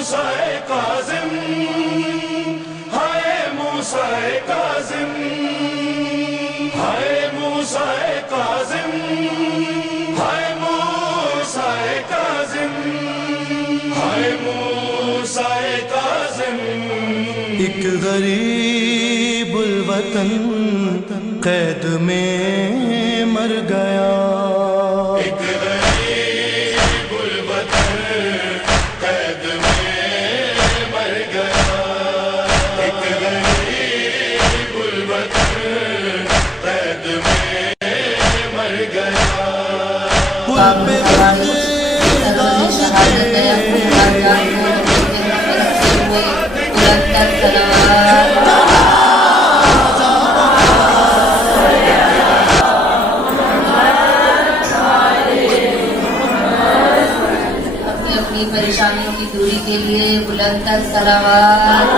موسیٰ کاظم، ہائے موسیٰ کاظم، ہائے موسیٰ کاظم، ہائے موسیٰ کاظم، ہائے موسیٰ کاظم۔ ایک غریب الوطن قید میں مر گیا، ایک غریب الوطن قید میں مر گیا، ایک غریب الوطن قید میں مر گیا۔ شہادت ہے اپنی پریشانیوں کی دوری کے لیے بلند تر صلوات۔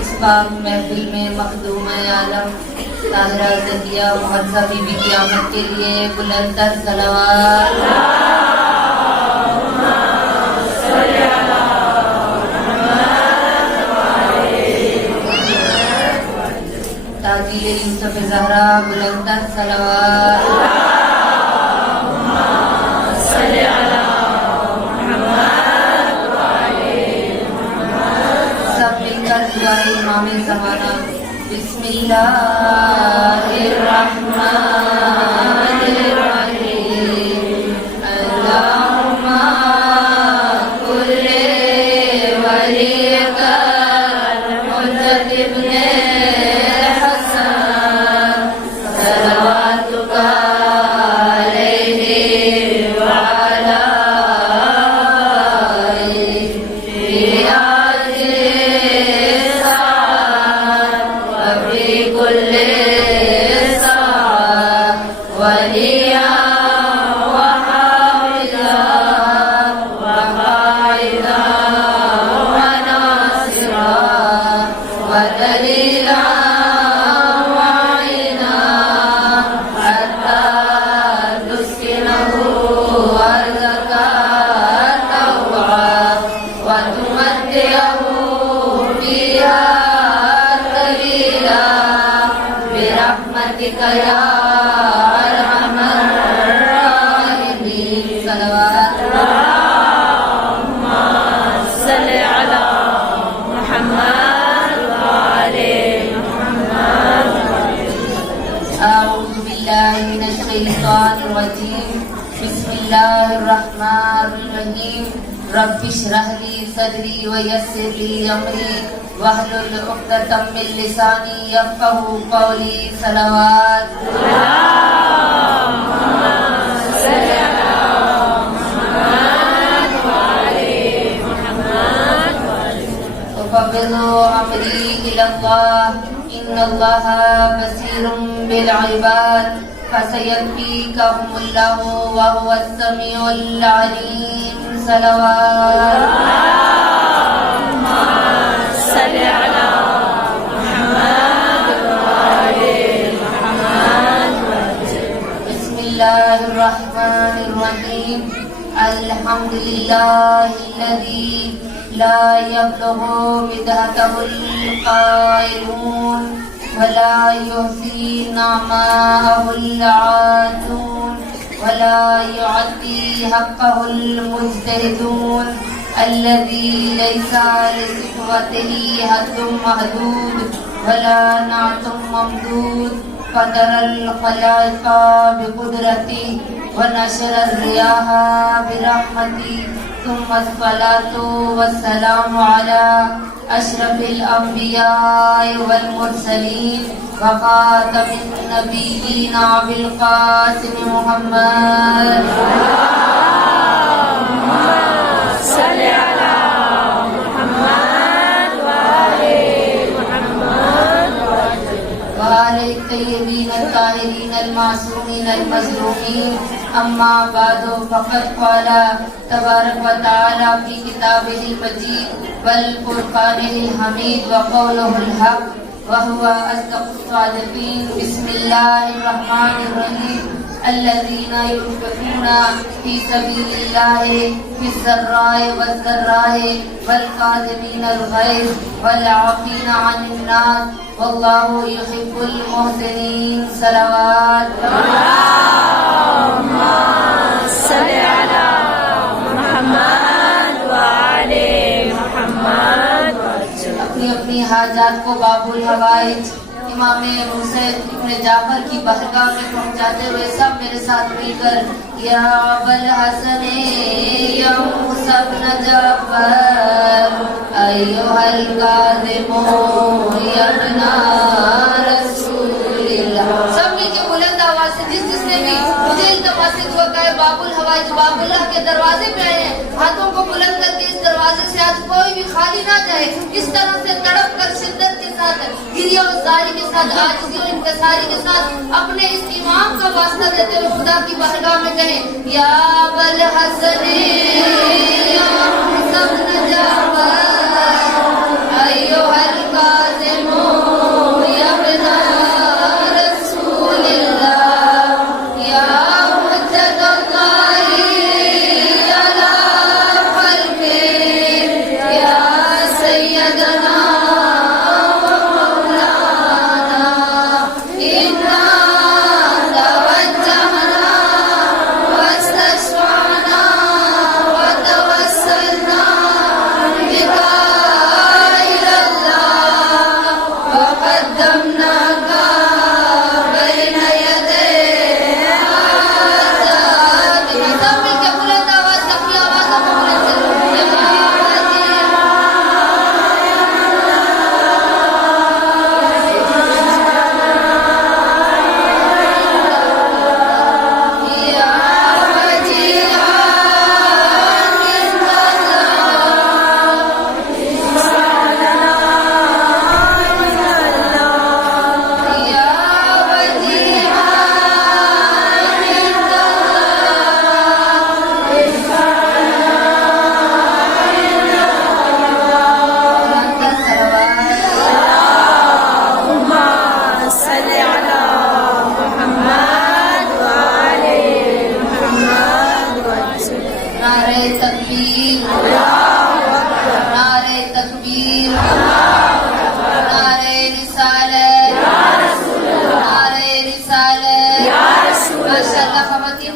اس پاک محفل میں مخدوم عالم طاہرہ زکیہ محمد بی بی کی آمد کے لیے بلند تر صلوات۔ تاجیل یوسف زہرا بلند تر صلوات۔ سب مل کر دعائے امام زمانہ۔ بسم اللہ الرحمن الرحیم، اللہم کل ولیک حجت ابن حسن صلواتک علیہ وعلی فی هذه الساعة وفي كل ساعة وليا وحافظا وقائدا وناصرا ودليلا وعينا حتى تسكنه أرضك طوعا وتمتعه فيها طويلا برحمتك يا أرحم الراحمين۔ صلوات اللهم صل على محمد وعلى محمد۔ أعوذ بالله من الشيطان الرجيم، بسم الله الرحمن الرحيم، رب اشرح لي صدري ويسر لي أمري واحلل عقدة من لساني يفقهوا قولي۔ صلوات أفوض أمري إلى الله إن الله بصير بالعباد فسيكفيكهم الله وهو السميع العليم۔ صلوات صل على محمد وعلى محمد۔ بسم الله الرحمن الرحيم، الحمد لله الذي لا يبلغ مدحته القائلون ولا يحصي نعماءه العادون ولا يعطي حقه المجتهدون، الذي ليس لصفوته حد محدود ولا نعت ممدود، فطر الخلائق بقدرته ونشر الرياح برحمته، ثم الصلاة والسلام على أشرف الأنبياء والمرسلين وخاتم النبيين أبي القاسم محمد۔ صل على محمد وآل محمد وآل الطيبين الطاهرين المعصومين المظلومين۔ أما بعد، فقد قال تبارك وتعالى في كتابه المجيد والفرقان الحميد وقوله الحق، وهو أصدق الصادقين. بسم الله الرحمن الرحيم. الذين ينفقون في سبيل الله في السراء والضراء والكاظمين الغيظ والعافين عن الناس والله يحب المحسنين. صلوات. اللهم صل على محمد وعلى محمد. اپنی اپنی حاجات کو باب الحوائج امام موسیٰ ابن جعفر کی بارگاہ میں پہنچاتے ہوئے سب میرے ساتھ مل کر یا ابوالحسن یا موسیٰ ابن جعفر ایھا الکاظم یا ابن رسول اللہ. سب مل کے بلند آواز سے جس نے بھی مجھے التماس سے دعا کہے باب الحوائج باب اللہ کے دروازے پہ آئے ہیں. ہاتھوں کو بلند کر کے اس دروازے سے آج کوئی بھی خالی نہ جائے. اس طرح سے تڑپ کر شدت کے ساتھ گریہ و زاری کے ساتھ عاجزی اور انکساری کے ساتھ اپنے اس امام کا واسطہ دیتے ہوئے خدا کی بارگاہ میں کہیں یا ابوالحسن یا موسیٰ ابن جعفر ایھا الکاظم یا ابن رسول اللہ یا حجت اللہ علی خلقہ یا سیدنا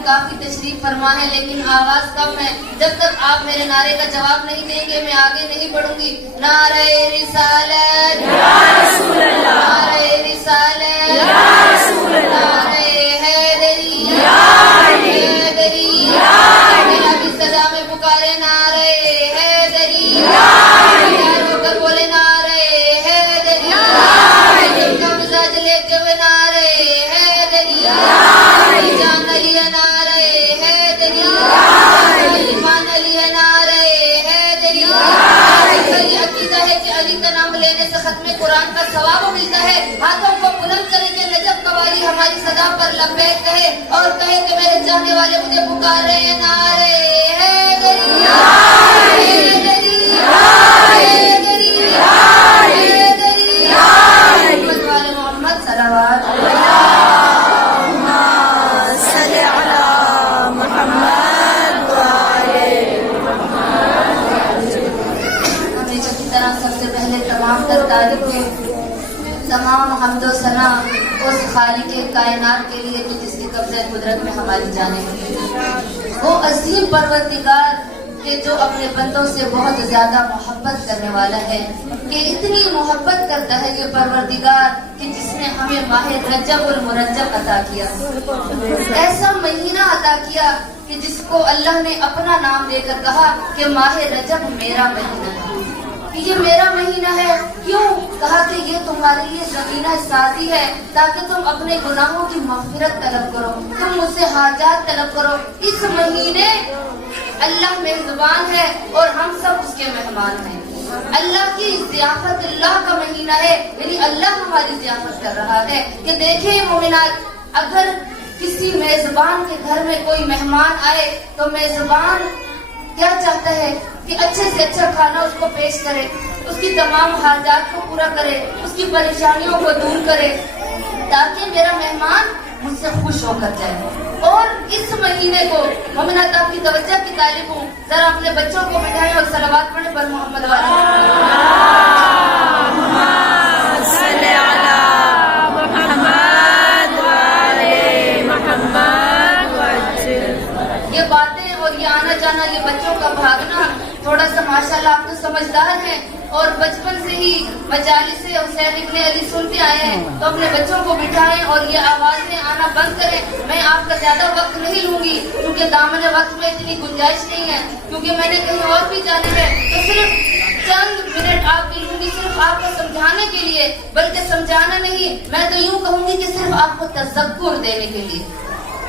کافی تشریف فرما ہے لیکن آواز کم ہے. جب تک آپ میرے نعرے کا جواب نہیں دیں گے میں آگے نہیں بڑھوں گی. نعرہ رسالت یا رسول اللہ، نعرہ رسالت یا رسول اللہ، نعرہ حیدری یا حیدری یا میرا بھی صدا میں پکارے نعرہ حیدری یا حیدری ہو کر بولے نعرہ حیدری یا حیدری کا مزاج لیتے ہوئے نعرہ حیدری یا حیدری جان علی نعرہ حیدری یا حیدری ایمان علی نعرہ حیدری یا حیدری. عقیدہ ہے کہ علی کا نام لینے سے ختم قرآن کا ثواب ملتا ہے. ہاتھوں کو بلند کریں کہ نجف قوالی ہماری صدا پر لبیک کہے اور کہے کہ میرے چاہنے والے مجھے پکار رہے ہیں نعرہ حیدری یا حیدری یا حیدری یا حیدری یا محمد والے محمد صلوات. اللهم صل على محمد وعلى ہمیشہ کی طرح سب سے پہلے تمام تر تعریفیں تمام حمد و ثنا اس خالق کائنات کے لیے کہ جس کے قبضہ قدرت میں ہماری جانیں ہیں. وہ عظیم پروردگار کہ جو اپنے بندوں سے بہت زیادہ محبت کرنے والا ہے کہ اتنی محبت کرتا ہے یہ پروردگار کہ جس نے ہمیں ماہ رجب المرجب عطا کیا. ایسا مہینہ عطا کیا کہ جس کو اللہ نے اپنا نام دے کر کہا کہ ماہ رجب میرا مہینہ ہے. کہ یہ میرا مہینہ ہے کیوں؟ کہا کہ یہ تمہارے لیے زمینہ سازی ہے تاکہ تم اپنے گناہوں کی مغفرت طلب کرو، تم مجھ سے حاجات طلب کرو. اس مہینے اللہ میزبان ہے اور ہم سب اس کے مہمان ہیں. اللہ کی ضیافت اللہ کا مہینہ ہے یعنی اللہ ہماری ضیافت کر رہا ہے. کہ دیکھیں مومنات، اگر کسی میزبان کے گھر میں کوئی مہمان آئے تو میزبان کیا چاہتا ہے کہ اچھے سے اچھا کھانا اس کو پیش کرے، اس کی تمام حاجات کو پورا کرے، اس کی پریشانیوں کو دور کرے، تاکہ میرا مہمان مجھ سے خوش ہو کر جائے۔ اور اس مہینے کو مومنات آپ کی توجہ کی طالب ہوں، ذرا اپنے بچوں کو بٹھائیں اور صلوات پڑھیں پر محمد یہ باتیں اور یہ آنا جانا، یہ بچوں کا بھاگنا، تھوڑا سا ماشاءاللہ آپ تو سمجھدار ہیں اور بچپن سے ہی مجالس حسین ابن علی سنتے آئے ہیں، تو اپنے بچوں کو بٹھائیں اور یہ آوازیں آنا بند کریں۔ میں آپ کا زیادہ وقت نہیں لوں گی کیونکہ دامن وقت میں اتنی گنجائش نہیں ہے، کیونکہ میں نے کہیں اور بھی جانا ہے، تو صرف چند منٹ آپ کی لوں گی، صرف آپ کو سمجھانے کے لیے، بلکہ سمجھانا نہیں، میں تو یوں کہوں گی کہ صرف آپ کو تذکر دینے کے لیے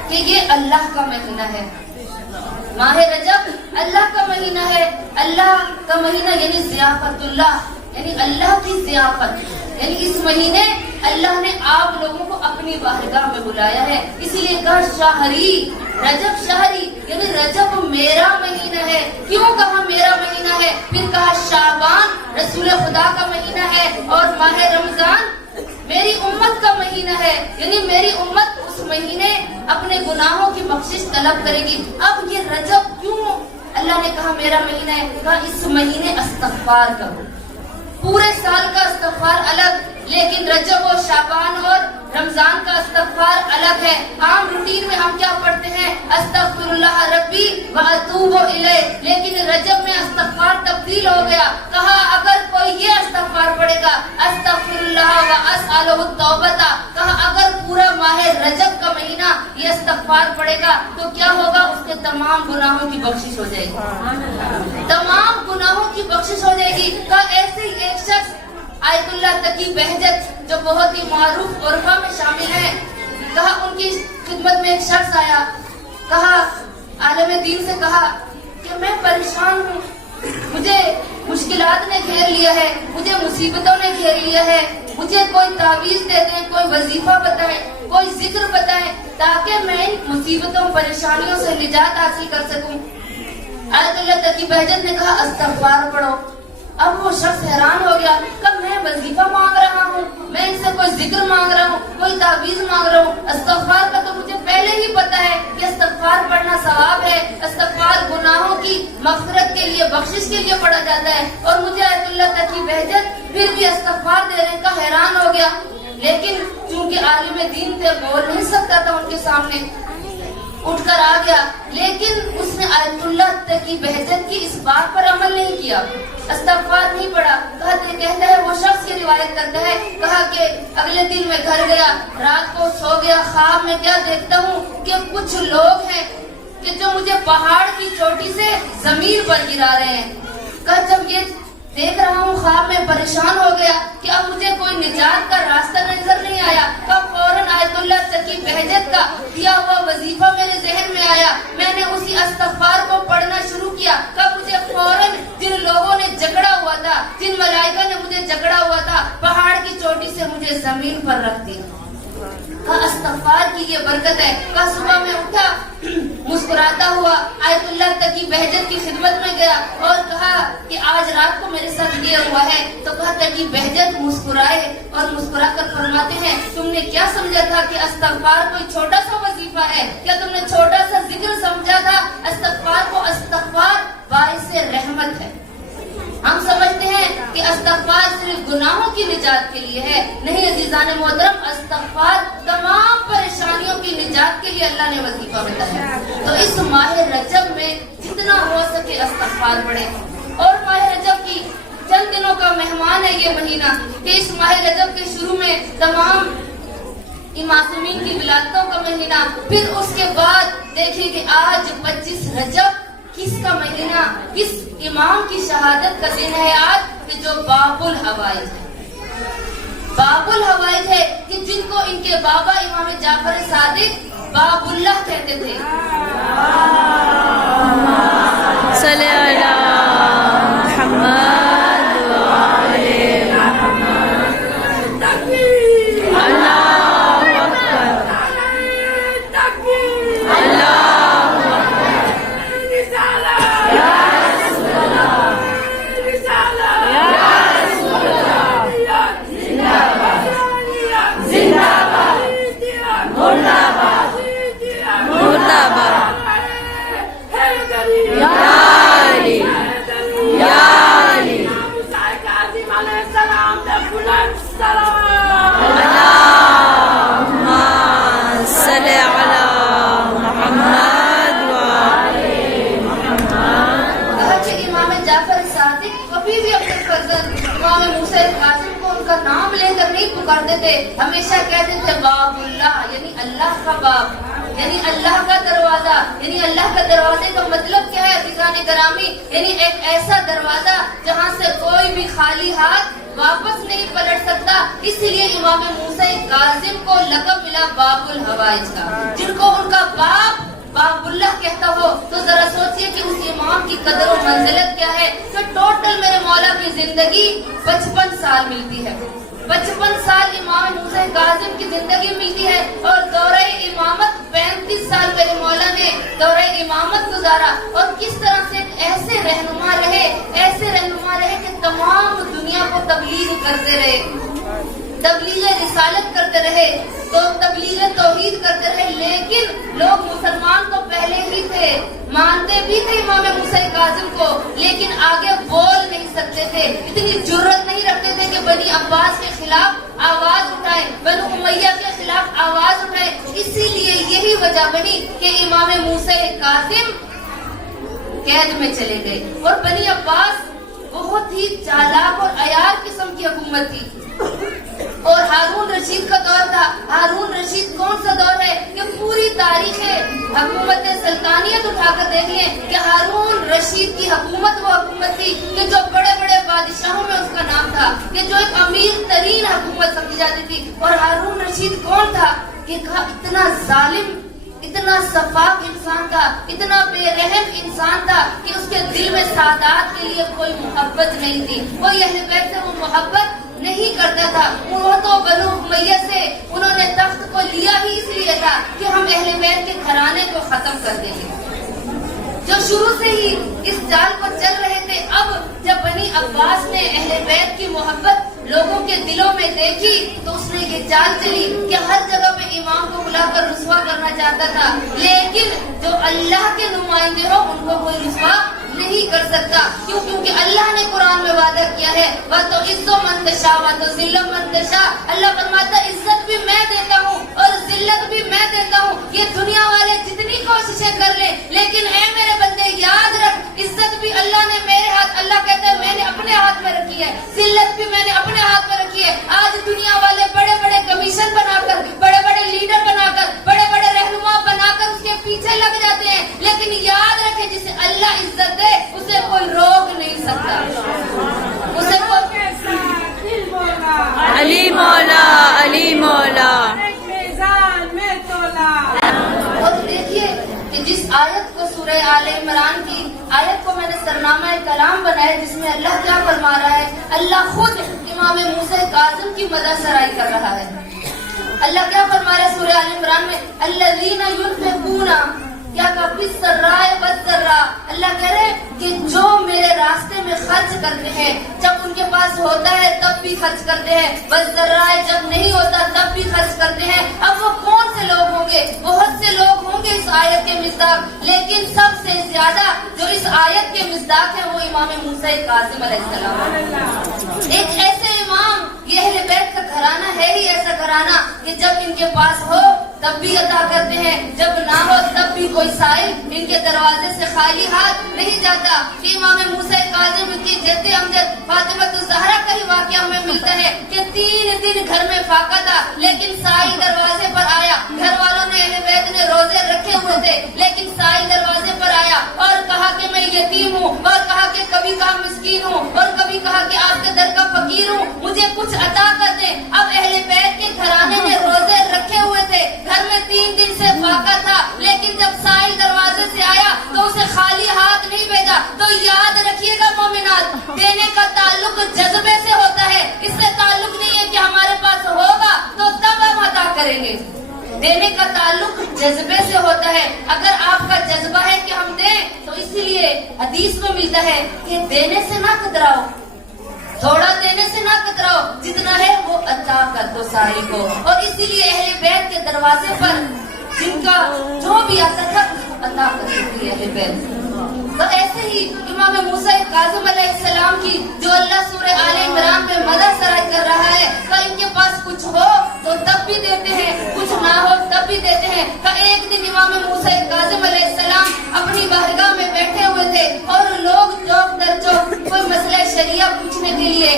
کہ یہ اللہ کا مہینہ ہے۔ ماہ رجب اللہ کا مہینہ ہے، اللہ کا مہینہ یعنی ضیافت اللہ، یعنی اللہ کی ضیافت، یعنی اس مہینے اللہ نے آپ لوگوں کو اپنی بارگاہ میں بلایا ہے، اسی لیے کہا شہری، رجب شہری، یعنی رجب میرا مہینہ ہے۔ کیوں کہا میرا مہینہ ہے؟ پھر کہا شعبان رسول خدا کا مہینہ ہے، اور ماہ رمضان میری امت کا مہینہ ہے، یعنی میری امت اس مہینے اپنے گناہوں کی بخشش طلب کرے گی۔ اب یہ رجب کیوں اللہ نے کہا میرا مہینہ ہے؟ کہا اس مہینے استغفار کرو، پورے سال کا استغفار الگ، لیکن رجب اور شعبان اور رمضان کا استغفار الگ ہے۔ عام روٹین میں ہم کیا پڑھتے ہیں؟ استغفر اللہ ربی واتوب الیہ، لیکن رجب میں استغفار تبدیل ہو گیا۔ کہا اگر کوئی یہ استغفار پڑھے گا استغفر اللہ واسألہ التوبۃ، کہا اگر پورا ماہ رجب کا مہینہ یہ استغفار پڑھے گا تو کیا ہوگا؟ اس کے تمام گناہوں کی بخشش ہو جائے گی، تمام گناہوں کی بخشش ہو جائے گی۔ کہا ایسے ہی ایک شخص آیت اللہ تقی بہجت جو بہت ہی معروف عرفہ میں شامل ہیں، کہا ان کی خدمت میں ایک شخص آیا، کہا عالم دین سے کہا کہ میں پریشان ہوں، مجھے مشکلات نے گھیر لیا ہے، مجھے مصیبتوں نے گھیر لیا ہے، مجھے کوئی تعویذ دے دیں، کوئی وظیفہ بتائیں، کوئی ذکر بتائیں تاکہ میں ان مصیبتوں پریشانیوں سے نجات حاصل کر سکوں۔ آیت اللہ تقی بہجت نے کہا استغفار پڑھو۔ اب وہ شخص حیران ہو گیا کہ میں وظیفہ مانگ رہا ہوں، میں ان سے کوئی ذکر مانگ رہا ہوں، کوئی تعویذ مانگ رہا ہوں، استغفار کا تو مجھے پہلے ہی پتا ہے کہ استغفار پڑھنا ثواب ہے، استغفار گناہوں کی مغفرت کے لیے، بخشش کے لیے پڑھا جاتا ہے، اور مجھے آیت اللہ تقی بہجت پھر بھی استغفار دینے کا حیران ہو گیا۔ لیکن چونکہ عالم دین تھے، بول نہیں سکتا تھا ان کے سامنے، اٹھ کر آ گیا، لیکن اس نے آیت اللہ تقی بہجت کی اس بات پر عمل نہیں کیا، استغفار نہیں پڑھا۔ کہتا ہے وہ شخص کی روایت کرتا ہے، کہا کہ اگلے دن میں گھر گیا، رات کو سو گیا، خواب میں کیا دیکھتا ہوں کہ کچھ لوگ ہیں کہ جو مجھے پہاڑ کی چوٹی سے زمین پر گرا رہے ہیں۔ کہا جب یہ دیکھ رہا ہوں خواب میں پریشان ہو گیا کہ اب مجھے کوئی نجات کا راستہ نظر نہیں آیا۔ کب فوراً آیت اللہ تقی بہجت کا دیا ہوا وظیفہ میرے ذہن میں آیا، میں نے اسی استغفار کو پڑھنا شروع کیا۔ کب مجھے فوراً جن لوگوں نے جکڑا ہوا تھا، جن ملائکہ نے مجھے جکڑا ہوا تھا، پہاڑ کی چوٹی سے مجھے زمین پر رکھ دیا۔ کہا استغفار کی یہ برکت ہے۔ کہا صبح میں اٹھا مسکراتا ہوا آیت اللہ تقی بہجت کی خدمت میں گیا اور کہا کہ آج رات کو میرے ساتھ یہ ہوا ہے۔ تو کہا تقی بہجت مسکرائے اور مسکرا کر فرماتے ہیں تم نے کیا سمجھا تھا کہ استغفار کوئی چھوٹا سا وظیفہ ہے؟ کیا تم نے چھوٹا سا ذکر سمجھا تھا؟ استغفار کو استغفار باعث رحمت ہے۔ ہم سمجھتے ہیں کہ استغفار صرف گناہوں کی نجات کے لیے ہے، نہیں عزیزان محترم، استغفار تمام پریشانیوں کی نجات کے لیے اللہ نے وظیفہ بتایا۔ تو اس ماہ رجب میں جتنا ہو سکے استغفار پڑھیں، اور ماہ رجب کی چند دنوں کا مہمان ہے یہ مہینہ کہ اس ماہ رجب کے شروع میں تمام معصومین کی ولادتوں کا مہینہ، پھر اس کے بعد دیکھیں کہ آج 25 رجب کس کا مہینہ، کس امام کی شہادت کا دن ہے آج، کہ جو باب الحوائج ہے، باب الحوائج ہے کہ جن کو ان کے بابا امام جعفر صادق باب اللہ کہتے تھے۔ صلی اللہ محمد وآلہ محمد۔ اللہ اکبر، اللہ کرتے تھے ہمیشہ کہتے تھے باب اللہ، یعنی اللہ کا باب، یعنی اللہ کا دروازہ، یعنی اللہ کا دروازے کا مطلب کیا ہے عزیزان گرامی؟ یعنی ایک ایسا دروازہ جہاں سے کوئی بھی خالی ہاتھ واپس نہیں پلٹ سکتا. اس لیے امام موسیٰ کاظم کو لقب ملا باب الحوائج کا. جن کو ان کا باپ باب اللہ کہتا ہو تو ذرا سوچئے کہ اس امام کی قدر و منزلت کیا ہے. تو ٹوٹل میرے مولا کی زندگی 55 سال ملتی ہے. 55 سال امام موسیٰ کاظم کی زندگی ملتی ہے اور دورہ امامت 35 سال میرے مولا نے دورہ امامت گزارا. اور کس طرح سے ایسے رہنما رہے کہ تمام دنیا کو تبلیغ کرتے رہے، تبلیغ رسالت کرتے رہے، تو تبلیغ توحید کرتے رہے. لیکن لوگ مسلمان تو پہلے ہی تھے، مانتے بھی تھے امام موسیٰ کاظم کو، لیکن آگے بول نہیں سکتے تھے، اتنی جرأت نہیں رکھتے تھے کہ بنی عباس کے خلاف آواز اٹھائے، بنو امیہ کے خلاف آواز اٹھائے. اسی لیے یہی وجہ بنی کہ امام موسیٰ کاظم قید میں چلے گئے. اور بنی عباس بہت ہی چالاک اور عیار قسم کی حکومت تھی. اور ہارون رشید کا دور تھا. ہارون رشید کون سا دور ہے کہ پوری تاریخ حکومت سلطانیت اٹھا کر دیکھیں کہ ہارون رشید کی حکومت وہ حکومت تھی کہ جو بڑے بڑے بادشاہوں میں اس کا نام تھا، کہ جو ایک امیر ترین حکومت سمجھی جاتی تھی. اور ہارون رشید کون تھا کہ اتنا ظالم، اتنا شفاق انسان تھا، اتنا بے رحم انسان تھا کہ اس کے دل میں سادات کے لیے کوئی محبت نہیں تھی. کوئی اہل بیت سے وہ محبت نہیں کرتا تھا. وہ تو بنو امیہ سے انہوں نے تخت کو لیا ہی اس لیے تھا کہ ہم اہل بیت کے گھرانے کو ختم کر دیں گے، جو شروع سے ہی اس چال کو چل رہے تھے. اب جب بنی عباس نے اہل بیت کی محبت لوگوں کے دلوں میں دیکھی تو اس نے یہ چال چلی کہ ہر جگہ پہ امام کو بلا کر رسوا کرنا چاہتا تھا، لیکن جو اللہ کے نمائندے ہو ان کو کوئی رسوا نہیں کر سکتا. کیوں؟ کیونکہ اللہ نے قرآن میں وعدہ کیا ہے وَتُعِزُّ مَن تَشَاءُ وَتُذِلُّ مَن تَشَاءُ. اللہ فرماتا ہے عزت بھی میں دیتا ہوں اور ذلت بھی میں دیتا ہوں. یہ دنیا والے جتنی کوششیں کر لیں، لیکن اے میرے بندے یاد رکھ عزت بھی اللہ نے میرے ہاتھ، اللہ کہتا ہے میں نے اپنے ہاتھ میں رکھی ہے، ذلت بھی میں نے اپنے ہاتھ میں رکھی ہے. آج دنیا والے بڑے بڑے کمیشن بنا کر، بڑے بڑے لیڈر بنا کر، بڑے بڑے رہنما بنا کر اس کے پیچھے لگ جاتے ہیں، لیکن یاد رکھے جسے اللہ عزت دے اسے کوئی روک نہیں سکتا. اسے علی مولا، علی مولا. اور دیکھیے کہ جس آیت کو سورہ آل عمران کی آیت کو میں نے سرنامہ کلام بنایا، جس میں اللہ کیا فرما رہا ہے، اللہ خود امام موسیٰ کاظم کی مدح سرائی کر رہا ہے. اللہ کیا فرما رہا ہے سورہ آل عمران میں، الذین ينفقون کیا بالسراء والضراء. اللہ کہہ رہے کہ جو میرے راستے میں خرچ کرتے ہیں، جب ان کے پاس ہوتا ہے تب بھی خرچ کرتے ہیں، والضراء جب نہیں ہوتا تب بھی خرچ کرتے ہیں. اب وہ کون سے لوگ ہوں گے؟ بہت سے لوگ ہوں گے اس آیت کے مصداق، لیکن سب سے زیادہ جو اس آیت کے مصداق ہے وہ امام موسیٰ کاظم علیہ السلام. ایک ایسے امام، یہ اہل بیت کا گھرانہ ہے ہی ایسا گھرانہ کہ جب ان کے پاس ہو تب بھی عطا کرتے ہیں، جب نہ ہو تب بھی کوئی سائل ان کے دروازے سے خالی ہاتھ نہیں جاتا. کہ امام موسیٰ کاظم کی جد امجد فاطمہ الزہرا کا ہی واقعہ ہمیں ملتا ہے کہ 3 دن گھر میں فاقہ تھا، لیکن سائل دروازے پر آیا. گھر والوں نے اہل بیت نے روزے رکھے ہوئے تھے، لیکن سائل دروازے پر آیا اور کہا کہ میں یتیم ہوں، اور کہا کہ کبھی کہا مسکین ہوں، اور کبھی کہا کہ آپ کے در کا فقیر ہوں، مجھے کچھ عطا کر دیں. اب اہل بیت کے گھرانے نے روزے رکھے ہوئے تھے، گھر میں 3 دن سے فاقہ تھا، لیکن جب سائل دروازے سے آیا تو اسے خالی ہاتھ نہیں بھیجا. تو یاد رکھیے گا مومنات، دینے کا تعلق جذبے سے ہوتا ہے. اس سے تعلق نہیں ہے کہ ہمارے پاس ہوگا تو تب ہم عطا کریں گے. دینے کا تعلق جذبے سے ہوتا ہے. اگر آپ کا جذبہ ہے کہ ہم دیں تو اسی لیے حدیث میں ملتا ہے کہ دینے سے نہ کتراؤ، تھوڑا دینے سے نہ کتراؤ، جتنا ہے وہ عطا کر دو ساری کو. اور اسی لیے اہل بیت کے دروازے پر جن کا جو بھی آتا تھا اس کو عطا کرتی تھی اہل بیت. تو ایسے ہی امام موسیٰ کاظم علیہ السلام کی جو اللہ سورہ آل عمران میں مدح سرائی کر رہا ہے کہ ان کے پاس کچھ ہو تو تب بھی دیتے ہیں، کچھ نہ ہو تب بھی دیتے ہیں. کہ ایک دن امام موسیٰ کاظم علیہ السلام اپنی بارگاہ میں بیٹھے ہوئے تھے اور لوگ چوک در چوک کوئی مسئلہ شریعہ پوچھنے کے لیے،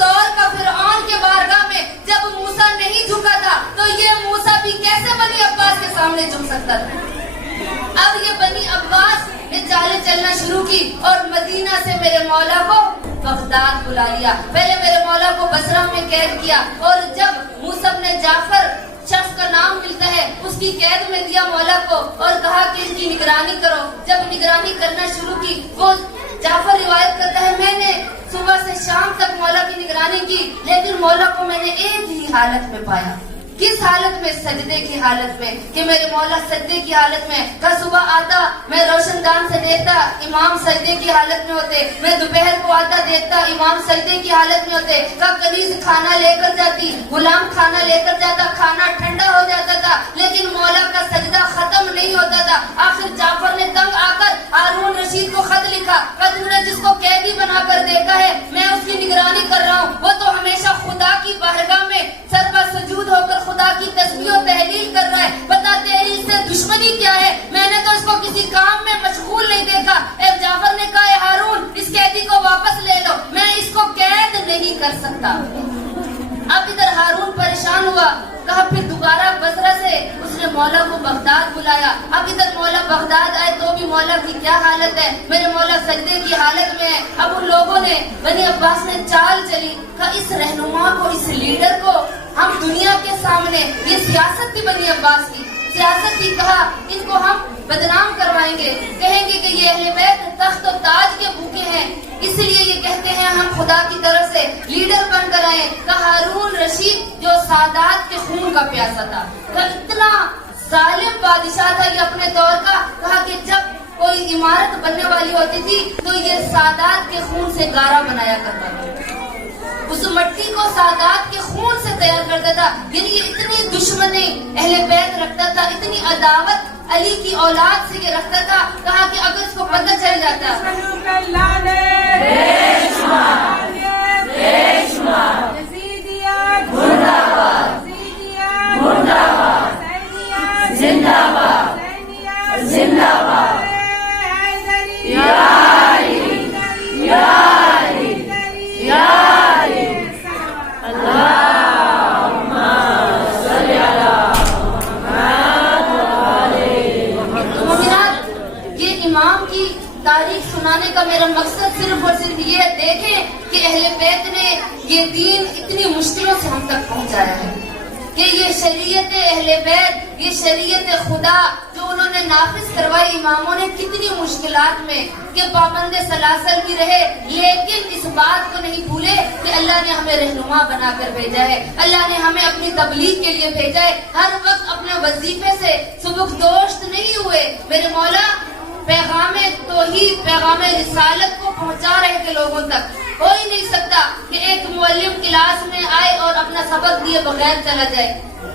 دور کا فرعون کے بارگاہ میں جب موسیٰ نہیں جھکا تھا تو یہ موسیٰ بھی کیسے بنی عباس کے سامنے جھک سکتا تھا؟ اب یہ بنی عباس نے چالیں چلنا شروع کی اور مدینہ سے میرے مولا کو بغداد بلا لیا. پہلے میرے مولا کو بصرہ میں قید کیا اور جب موسیٰ بن جعفر شخص کا نام ملتا ہے اس کی قید میں دیا مولا کو اور کہا کہ ان کی نگرانی کرو. جب نگرانی کرنا شروع کی, وہ جعفر روایت کرتا ہے میں نے صبح سے شام تک مولا کی نگرانی کی, لیکن مولا کو میں نے ایک ہی حالت میں پایا. کس حالت میں؟ سجدے کی حالت میں, کہ میرے مولا سجدے کی حالت میں. کا صبح آتا میں روشن دان سے دیکھتا امام سجدے کی حالت میں ہوتے, میں دوپہر کو آتا دیکھتا امام سجدے کی حالت میں ہوتے. کا کنیز کھانا لے کر جاتی, غلام کھانا لے کر جاتا, کھانا ٹھنڈا ہو جاتا تھا لیکن مولا کا سجدہ ختم نہیں ہوتا تھا. آخر جعفر نے تنگ آ کر ہارون رشید کو خط لکھا, تم نے جس کو قیدی بنا کر دیکھا ہے میں اس کی نگرانی کر رہا ہوں, وہ تو ہمیشہ خدا کی بارگاہ میں سر پر سجود ہو کر خدا کی تسبیح و تحلیل کر رہا ہے. بتا تیری اس سے دشمنی کیا ہے؟ میں نے تو اس کو کسی کام میں مشغول نہیں دیکھا. جعفر نے کہا ہارون اس قیدی کو واپس لے لو, میں اس کو قید نہیں کر سکتا. اب ادھر ہارون پریشان ہوا, کہا پھر دوبارہ بصرہ سے اس نے مولا کو بغداد بلایا. اب ادھر مولا بغداد آئے تو بھی مولا کی کیا حالت ہے؟ میرے مولا سجدے کی حالت میں ہے. اب ان لوگوں نے بنی عباس نے چال چلی, کہا اس رہنما کو, اس لیڈر کو ہم دنیا کے سامنے, یہ سیاست تھی بنی عباس کی, سیاست تھی, کہا ان کو ہم بدنام کروائیں گے, کہیں گے کہ یہ اہل بیت تخت و تاج کے بھوکے ہیں, اس لیے یہ کہتے ہیں ہم خدا کی طرف سے لیڈر بن کر آئے. کہا ہارون رشید جو سادات کے خون کا پیاسا تھا, کہ اتنا ظالم بادشاہ تھا یہ اپنے دور کا, کہا کہ جب کوئی عمارت بننے والی ہوتی تھی تو یہ سادات کے خون سے گارا بنایا کرتا تھا, اس مٹی کو سادات کے خون سے تیار کرتا تھا. یعنی یہ اتنی دشمنی اہل بیت رکھتا تھا, اتنی عداوت علی کی اولاد سے یہ رکھتا تھا. کہا کہ اگر اس کو پتہ چل جاتا تاریخ سنانے کا میرا مقصد صرف اور صرف یہ دیکھیں کہ اہل بیت نے یہ دین اتنی مشکلوں سے ہم تک پہنچایا ہے, کہ یہ شریعت اہل بیت, یہ شریعت خدا جو انہوں نے نافذ کروائی اماموں نے کتنی مشکلات میں, کہ پابند سلاسل بھی رہے لیکن اس بات کو نہیں بھولے کہ اللہ نے ہمیں رہنما بنا کر بھیجا ہے, اللہ نے ہمیں اپنی تبلیغ کے لیے بھیجا ہے. ہر وقت اپنے وظیفے سے سبک دوست نہیں ہوئے. میرے مولا پیغام توحید, پیغام رسالت کو پہنچا رہے تھے لوگوں تک. ہو ہی نہیں سکتا کہ ایک معلم کلاس میں آئے اور اپنا سبق دیے بغیر چلا جائے,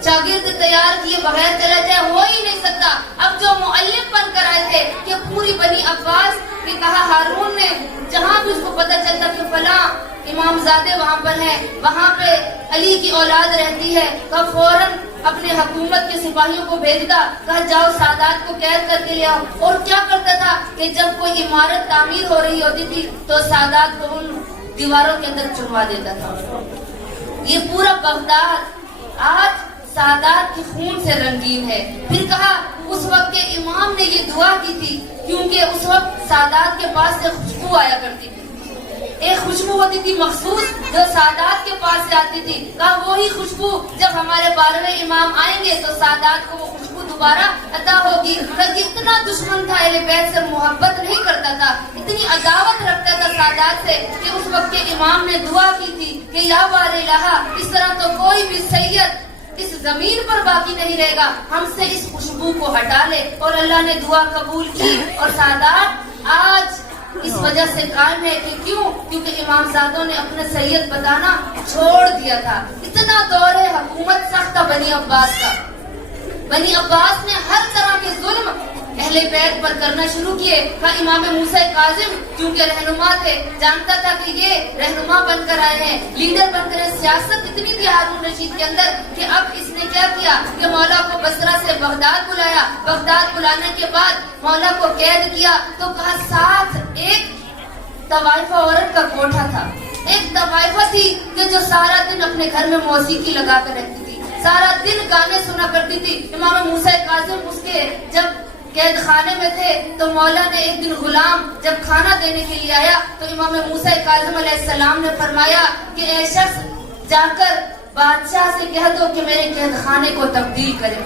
شاگرد تیار کیے بغیر چلا جائے, ہو ہی نہیں سکتا. اب جو معلم بن کر آئے تھے کہ پوری بنی عباس نے کہا, ہارون نے جہاں بھی اس کو پتہ چلتا کہ فلاں امام زادے وہاں پر ہیں, وہاں پہ علی کی اولاد رہتی ہے, تو فوراً اپنے حکومت کے سپاہیوں کو بھیجتا, کہا جاؤ سادات کو قید کر کے لے آؤ. اور کیا کرتا تھا کہ جب کوئی عمارت تعمیر ہو رہی ہوتی تھی تو سادات کو ان دیواروں کے اندر چنوا دیتا تھا. یہ پورا بغداد آج سادات کے خون سے رنگین ہے. پھر کہا اس وقت کے امام نے یہ دعا کی تھی, کیونکہ اس وقت سادات کے پاس سے خوشبو آیا کرتی تھی, ایک خوشبو ہوتی تھی مخصوص جو سادات کے پاس سے آتی تھی. کہا وہی خوشبو جب ہمارے 12ویں امام آئیں گے تو سادات کو وہ خوشبو دوبارہ عطا ہوگی. اتنا دشمن تھا اہل بیت سے, محبت نہیں کرتا تھا, اتنی عداوت رکھتا تھا سادات سے کہ اس وقت کے امام نے دعا کی تھی کہ یا بار الہ, اس طرح تو کوئی بھی سید اس زمین پر باقی نہیں رہے گا, ہم سے اس خوشبو کو ہٹا لے. اور اللہ نے دعا قبول کی اور سادات آج اس وجہ سے قائم ہے کہ کیونکہ امام زادوں نے اپنے سید بتانا چھوڑ دیا تھا. اتنا دور حکومت سخت تھا بنی عباس کا. بنی عباس نے ہر طرح کے ظلم اہل بیت پر کرنا شروع کیے. کہا امام موسیٰ کاظم کیونکہ رہنما تھے, جانتا تھا کہ یہ رہنما بن کر آئے ہیں, لیڈر بن کر. سیاست اتنی تھی ہارون رشید کے اندر کہ اب اس نے کیا کیا کہ مولا کو بصرہ سے بغداد بلایا. بغداد بلانے کے بعد مولا کو قید کیا تو کہا ساتھ ایک طوائفہ عورت کا کوٹھا تھا, ایک طوائفہ تھی کہ جو سارا دن اپنے گھر میں موسیقی لگا کر رہتی تھی، سارا دن گانے سنا کرتی تھی۔ امام موسیٰ کاظم اس کے جب قید خانے میں تھے تو مولا نے ایک دن غلام جب کھانا دینے کے لیے آیا تو امام موسیٰ کاظم علیہ السلام نے فرمایا کہ اے شخص جا کر بادشاہ سے کہہ دو کہ میرے قید خانے کو تبدیل کرے۔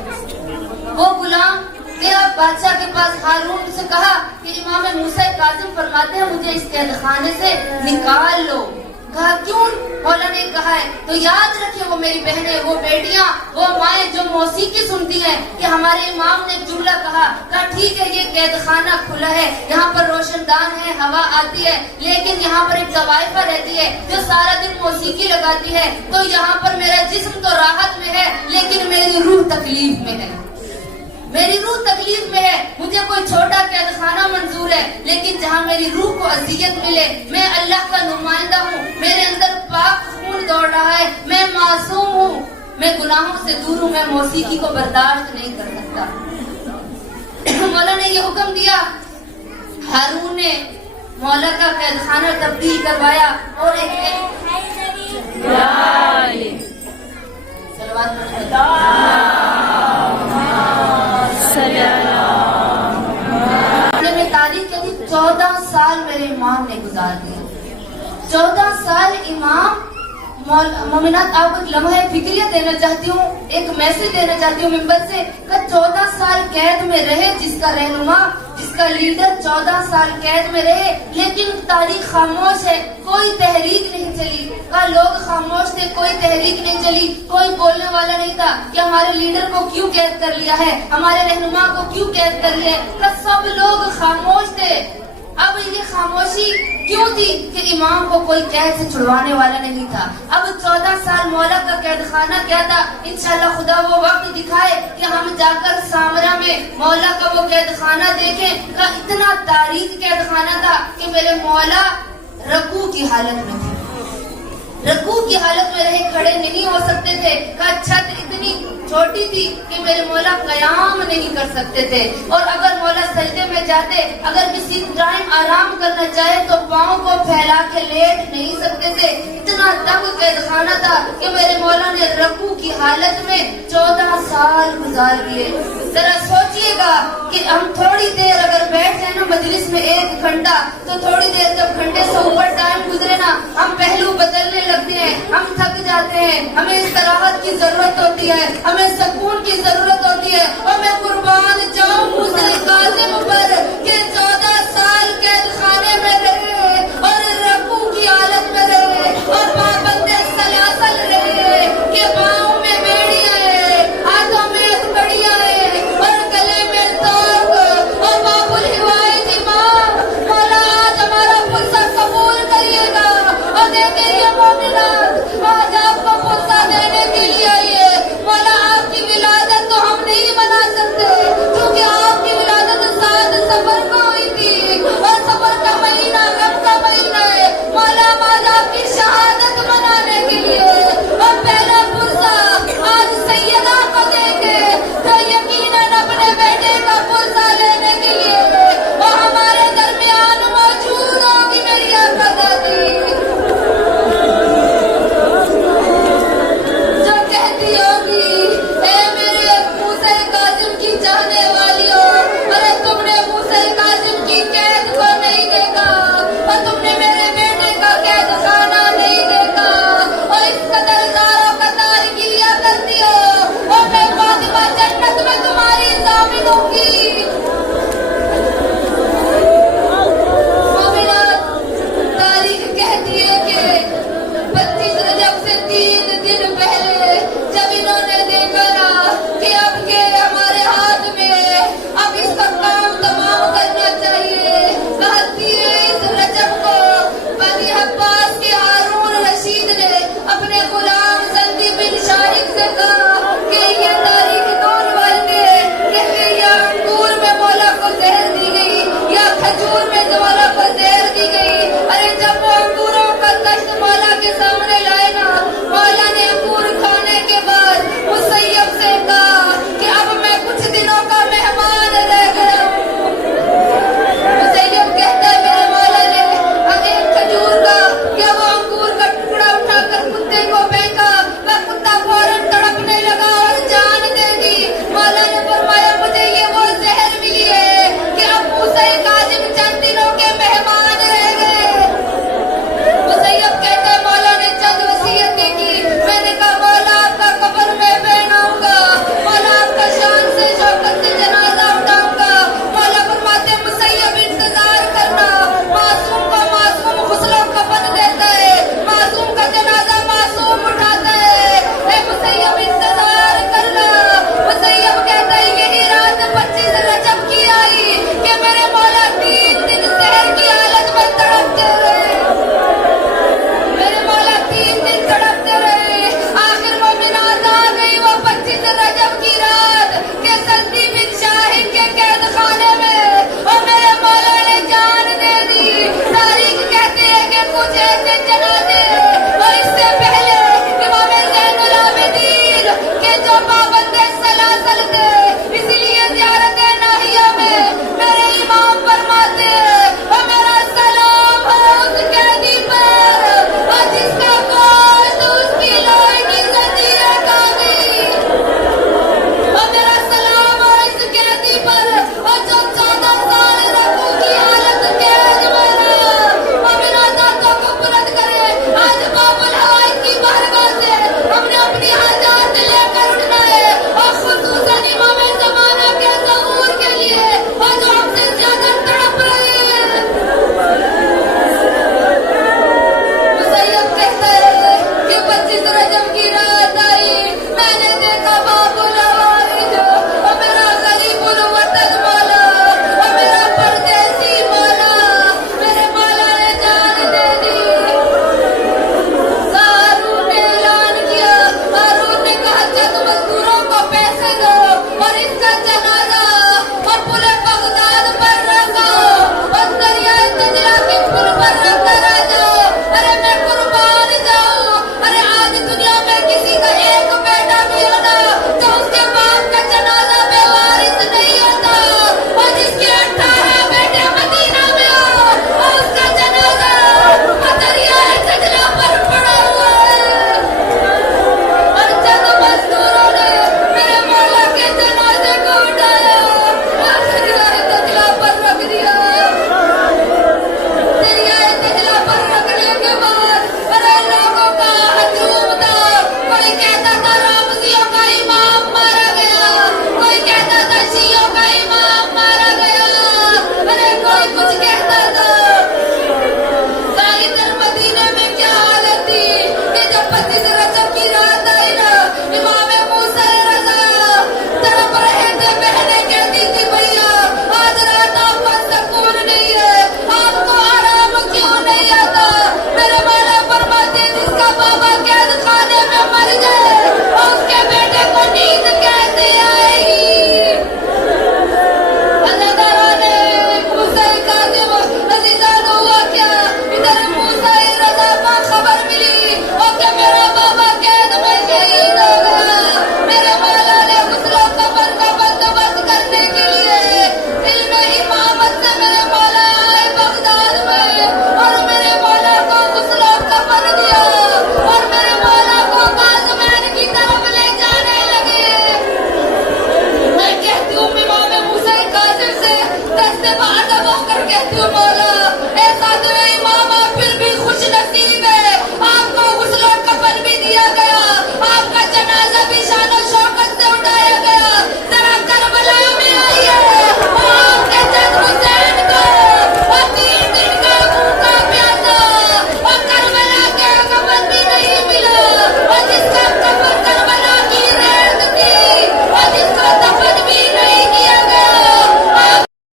وہ غلام گیا بادشاہ کے پاس، ہارون سے کہا کہ امام موسیٰ کاظم فرماتے ہیں مجھے اس قید خانے سے نکال لو۔ کہا کیوں؟ مولا نے کہا ہے تو یاد رکھے وہ میری بہنیں، وہ بیٹیاں، وہ مائیں جو موسیقی سنتی ہیں کہ ہمارے امام نے ایک جملہ کہا ٹھیک ہے یہ قید خانہ کھلا ہے، یہاں پر روشن دان ہے، ہوا آتی ہے، لیکن یہاں پر ایک طوائفہ رہتی ہے جو سارا دن موسیقی لگاتی ہے، تو یہاں پر میرا جسم تو راحت میں ہے لیکن میری روح تکلیف میں ہے، میری روح تکلیف میں ہے۔ مجھے کوئی چھوٹا قید خانہ منظور ہے لیکن جہاں میری روح کو اذیت ملے، میں اللہ کا نمائندہ ہوں، میرے اندر پاک خون دوڑ رہا ہے، میں معصوم ہوں، میں گناہوں سے دور ہوں، میں موسیقی کو برداشت نہیں کر سکتا۔ مولا نے یہ حکم دیا، ہارون نے مولا کا قید خانہ تبدیل کروایا اور تاریخ کے 14 سال میرے امام نے گزار دیے، 14 سال امام۔ مومنات آپ کو ایک لمحہ فکریہ دینا چاہتی ہوں، ایک میسج دینا چاہتی ہوں ممبر سے کہ 14 سال قید میں رہے جس کا رہنما، جس کا لیڈر 14 سال قید میں رہے، لیکن تاریخ خاموش ہے، کوئی تحریک نہیں چلی، لوگ خاموش تھے، کوئی تحریک نہیں چلی، کوئی بولنے والا نہیں تھا کہ ہمارے لیڈر کو کیوں قید کر لیا ہے، ہمارے رہنما کو کیوں قید کر لیا ہے، سب لوگ خاموش تھے۔ اب یہ خاموشی کیوں تھی کہ امام کو کوئی قید سے چھڑوانے والا نہیں تھا۔ اب 14 سال مولا کا قید خانہ کیا تھا، انشاءاللہ خدا وہ وقت دکھائے کہ ہم جا کر سامرا میں مولا کا وہ قید خانہ دیکھیں کہ اتنا تاریخ قید خانہ تھا کہ میرے مولا رکوع کی حالت میں تھے، رکوع کی حالت میں رہے، کھڑے نہیں ہو سکتے تھے، کہ چھت اتنی چھوٹی تھی کہ میرے مولا قیام نہیں کر سکتے تھے، اور اگر مولا سجدے میں جاتے، اگر کسی ٹائم آرام کرنا چاہے تو پاؤں کو پھیلا کے لیٹ نہیں سکتے تھے، اتنا تنگ قید خانہ تھا کہ میرے مولا نے رکوع کی حالت میں 14 سال گزار دیے۔ ذرا سوچئے گا کہ ہم تھوڑی دیر اگر بیٹھ جائیں نا مجلس میں 1 گھنٹہ، تو تھوڑی دیر جب گھنٹے سے اوپر ٹائم گزرے نا ہم پہلو بدلنے لگتے ہیں، ہم تھک جاتے ہیں، ہمیں استراحت کی ضرورت ہوتی ہے، ہمیں سکون کی ضرورت ہوتی ہے،